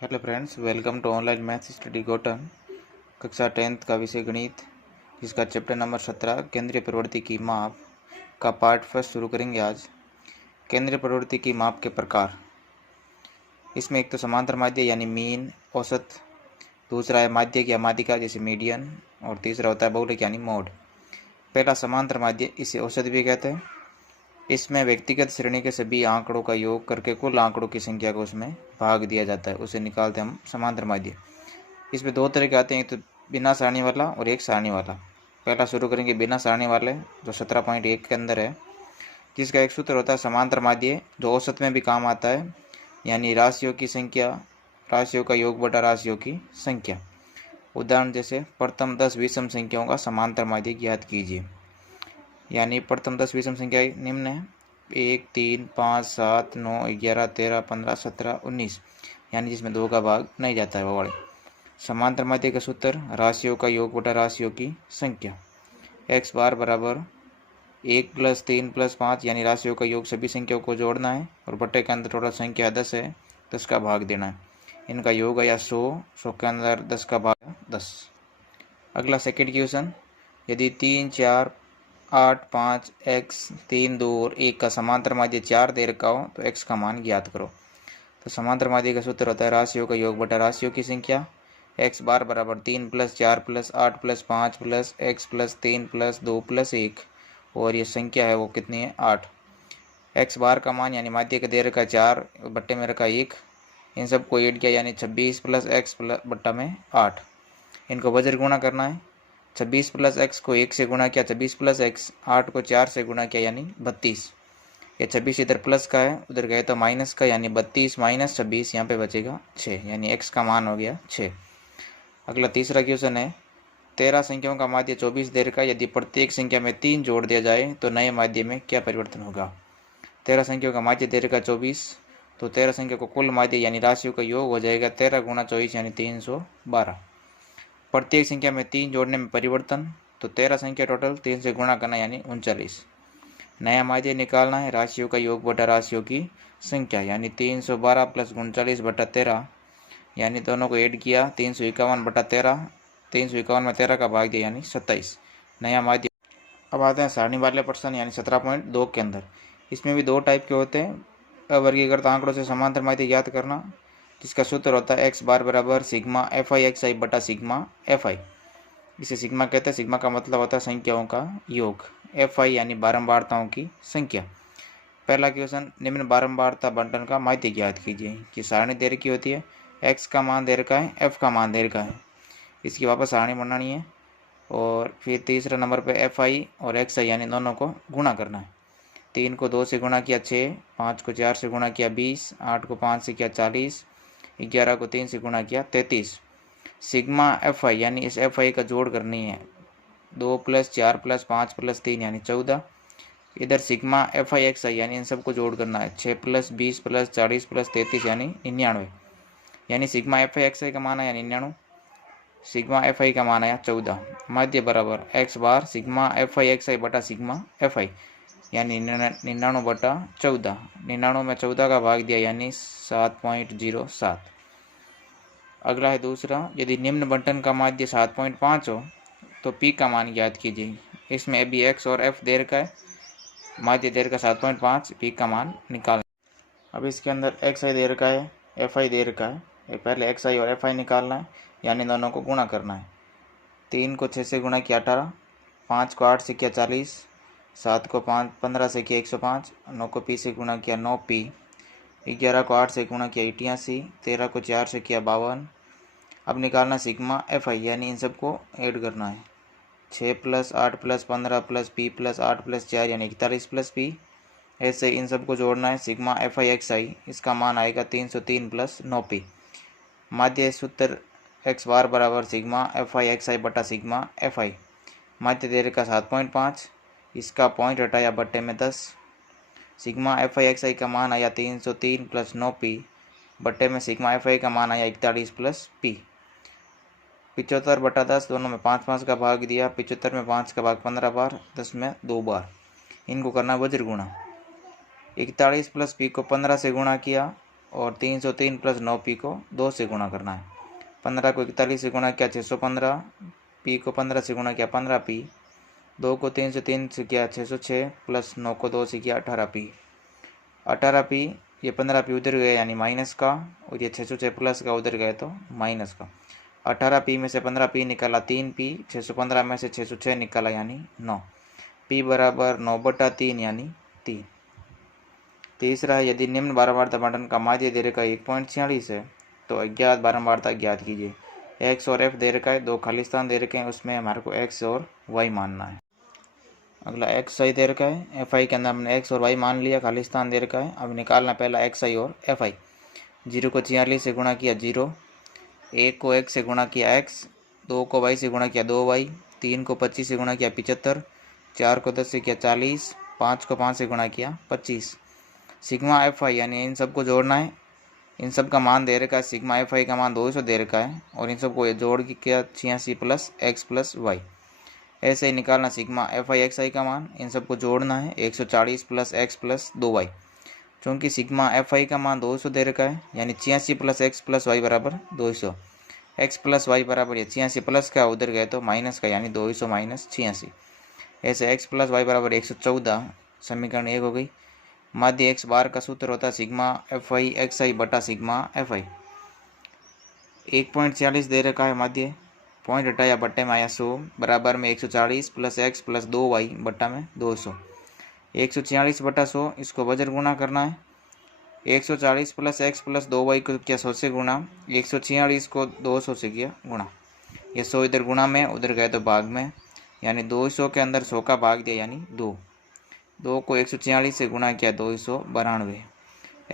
Hello friends, welcome to online maths study गोटन। कक्षा 10th का विषय गणित, जिसका चैप्टर नंबर 17 केंद्रीय प्रवृत्ति की माप का पार्ट फर्स्ट शुरू करेंगे आज। केंद्रीय प्रवृत्ति की माप के प्रकार, इसमें एक तो समांतर माध्य यानी मीन औसत, दूसरा है माध्यक या माध्यिका जैसे मीडियन, और तीसरा होता है बहुलक यानी मोड। पहला समांतर माध्य, इसे औसत भी कहते हैं। इसमें व्यक्तिगत श्रेणी के सभी आंकड़ों का योग करके कुल आंकड़ों की संख्या को उसमें भाग दिया जाता है, उसे निकालते हैं हम समांतर माध्य। इसमें दो तरह के आते हैं, एक तो बिना सारणी वाला और एक सारणी वाला। पहला शुरू करेंगे बिना सारणी वाले, जो 17.1 के अंदर है, जिसका एक सूत्र होता है समांतर माध्य, जो औसत में भी काम आता है, यानी राशियों की संख्या, राशियों का योग बटा राशियों की संख्या। उदाहरण जैसे प्रथम 10 विषम संख्याओं का समांतर माध्य ज्ञात कीजिए। यानी प्रथम 10 विषम संख्या निम्न है: 1, 3, 5, 7, 9, 11, 13, 15, 17, 19, यानी जिसमें 2 का भाग नहीं जाता है वो वाले। समांतर माध्य का सूत्र राशियों का योग बटा राशियों की संख्या। x बार बराबर 1 + 3 + 5, यानी राशियों का योग सभी संख्याओं को जोड़ना है, और बटे के अंदर टोटल संख्या 10 है, 10 का भाग देना है। इनका योग आया 100, 100 के अंदर 10 का भाग 10। अगला सेकेंड क्वेश्चन, यदि 3, 4, 8, 5, x 3, 2 और 1 का समांतर माध्य 4 दे रखा हो तो x का मान ज्ञात करो। तो समांतर माध्य का सूत्र होता है राशियों का योग बटा राशियों की संख्या। x बार बराबर 3 + 4 + 8 + 5 + x + 3 + 2 + 1, और ये संख्या है वो कितनी है, 8। x बार का मान यानी माध्य का दे रखा 4, बट्टे में रखा 1, इन सबको ऐड किया यानी 26 + x बट्टा में 8। इनको वज्र गुणा करना है। 26 + x को 1 से गुणा किया 26 + x, 8 को 4 से गुणा किया यानी 32। ये 26 इधर प्लस का है, उधर गए तो माइनस का, यानी 32 - 26, यहाँ पे बचेगा 6, यानी x का मान हो गया 6। अगला तीसरा क्वेश्चन है, 13 संख्याओं का माध्य 24 दे रखा है। यदि प्रत्येक संख्या में 3 जोड़ दिया जाए तो नए माध्य में क्या परिवर्तन होगा। 13 संख्याओं का माध्य दे रखा 24, तो 13 संख्या को कुल माध्य यानी राशियों का योग हो जाएगा 13 × 24 यानी 312। प्रत्येक संख्या में 3 जोड़ने में परिवर्तन, तो 13 संख्या टोटल 3 से गुणा करना यानी 39। नया माध्य निकालना है, राशियों का योग बटा राशियों की संख्या, यानी 312 + 39 बटा 13, यानी दोनों को ऐड किया 351 बटा 13, 351 में 13 का भाग दिया यानी 27, नया माध्य। अब आते हैं सारणी वाले प्रश्न यानी 17.2 के अंदर। इसमें भी दो टाइप के होते हैं। अवर्गीकृत आंकड़ों से समांतर माध्य ज्ञात करना, जिसका सूत्र होता है x बार बराबर सिग्मा fi बटा सिग्मा fi। इसे सिग्मा कहते हैं। सिग्मा का मतलब होता है संख्याओं का योग, fi यानी बारंबारताओं की संख्या। पहला क्वेश्चन, निम्न बारंबारता बंटन का माध्य ज्ञात कीजिए। कि सारणी दे रखी होती है, x का मान दे रखा है, f का मान दे रखा है, इसकी वापस सारणी बनानी है, और फिर तीसरे नंबर पे fi और xi यानी दोनों को गुणा करना है। 3 को 2 से गुणा किया 6, 5 को 4 से गुणा किया 20, 8 को 5 से किया 40, 11 को 3 से गुणा किया 33। सिग्मा fi यानी इस fi का जोड़ करनी है, 2 + 4 + 5 + 3 यानी 14। इधर सिग्मा fi xi यानी इन सबको जोड़ करना है, 6 + 20 + 40 + 33 यानी 99, यानी सिग्मा fi xi का मान आया 99, सिग्मा fi का मान आया 14। माध्य बराबर x बार सिग्मा fi xi बटा सिग्मा fi, यानी 99 बटा 14, 99 में 14 का भाग दिया यानी 7.07। अगला है दूसरा, यदि निम्न बंटन का माध्य 7.5 हो तो p का मान ज्ञात कीजिए। इसमें अभी x और f दे रखा है, माध्य दे रखा 7.5, p का मान निकालना। अब इसके अंदर xi दे रखा है, fi दे रखा है, पहले xi और fi निकालना है, यानी दोनों को गुणा करना है। 3 को 6 से गुणा किया 18, 5 को 8 से किया 40, 7 को 15 से किया 105, 9 को p से गुणा किया 9p, 11 को 8 से गुणा किया 88, 13 को 4 से किया 52। अब निकालना सिग्मा fi, यानी इन सबको ऐड करना है, 6 + 8 + 15 + p + 8 + 4 यानी 41 + p। ऐसे इन सबको जोड़ना है, सिग्मा fi xi, इसका मान आएगा 303 + 9p। माध्य सूत्र x बार बराबर सिग्मा fi xi बटा सिग्मा fi। माध्य दे रखा 7.5, इसका पॉइंट हटाया बट्टे में 10, सिग्मा fi xi का मान आया 303 + 9p, बट्टे में सिग्मा fi का मान आया 41 + p। 75 बटा 10, दोनों में 5 का भाग दिया, 75 में 5 का भाग 15 बार, 10 में 2 बार। इनको करना वज्र गुणा। 41 + p को 15 से गुणा किया और 303 प्लस 9p को 2 से गुणा करना है। 15 को 41 से गुणा किया 615, p को 15 से गुणा किया 15p, 2 को 3 से 3 से किया 606 प्लस 9 को 2 से किया 18p। 18p ये 15p उधर गया यानी माइनस का, और ये 606 प्लस का उधर गया तो माइनस का। 18p में से 15p निकाला 3p, 615 में से 606 निकाला यानी 9, p बराबर 9/3 यानी 3। तीसरा है, यदि निम्न बारंबारता बंटन का माध्य दे रखा है 1.46 है तो अज्ञात बारंबारता ज्ञात कीजिए। x और f दे रखा है, 2 खाली स्थान दे रखे हैं, उसमें हमारे को x और y मानना है। अगला x i दे रखा है, f i के अंदर हमने x और y मान लिया, खाली स्थान दे रखा है। अब निकालना पहला x i और f i। 0 को 46 से गुणा किया 0, 1 को x से गुणा किया x, 2 को y से गुणा किया 2y, 3 को 25 से गुणा किया 75, 4 को 10 से किया 40, 5 को 5 से गुणा किया 25। सिग्मा एफ आई यानी इन सबको जोड़ना है। इन सब का मान दे रखा है, सिग्मा एफ आई का मान 200 दे रखा है, और इन सबको ये जोड़ के किया 86 प्लस एक्स प्लस वाई। ऐसे ही निकालना सिग्मा एफ आई एक्स आई का मान, इन सबको जोड़ना है 140 प्लस एक्स प्लस 2y। चूँकि सिग्मा एफ आई का मान 200 दे रखा है यानी 86 प्लस एक्स प्लस वाई बराबर 200। एक्स प्लस वाई बराबर ये 86 प्लस का उधर गए तो माइनस का यानी 200 माइनस 86। ऐसे एक्स प्लस वाई बराबर 114 समीकरण 1 हो गई। माध्य x बार का सूत्र होता है सिग्मा एफ आई एक्स आई बटा सिग्मा एफ आई। 1.46 दे रखा है माध्य, पॉइंट हटाया बट्टे में आया 100 बराबर में 140 प्लस एक्स प्लस 2y बट्टा में 200। 146 बटा 100 इसको वजर गुणा करना है। 140 प्लस एक्स प्लस 2y को किया 100 से गुणा, 146 को 200 से किया गुणा। ये 100 इधर गुणा में उधर गए तो भाग में, यानी 200 के अंदर 100 का भाग दिया यानी 2। 2 को 146 से गुणा किया 292।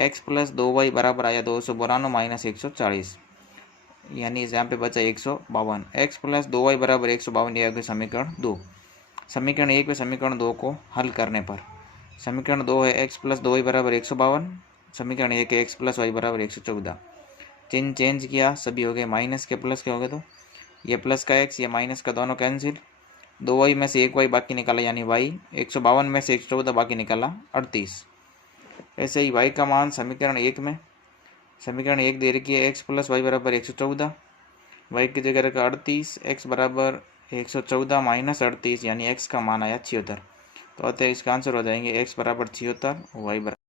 x प्लस 2y बराबर आया 292 माइनस 140, यानी यहाँ पे बचा 152। x प्लस 2y बराबर 152, यह समीकरण 2। समीकरण 1 पे समीकरण 2 को हल करने पर समीकरण 2 है x प्लस 2y बराबर 152, समीकरण 1 है x प्लस y बराबर 114। चिन्ह चेंज किया, सभी हो गए माइनस के प्लस के हो गए, तो ये प्लस का x ये माइनस का दोनों कैंसिल। 2y में से 1y बाकी निकाला यानी y, 152 में से 114 बाकी निकाला 38। ऐसे ही y का मान समीकरण 1 में, समीकरण 1 दे रखी है x प्लस वाई बराबर 114, y की जगह रखा 38, x बराबर 114 माइनस 38 यानी x का मान आया 76। तो अतः इसका आंसर हो जाएंगे x बराबर 76, y बराबर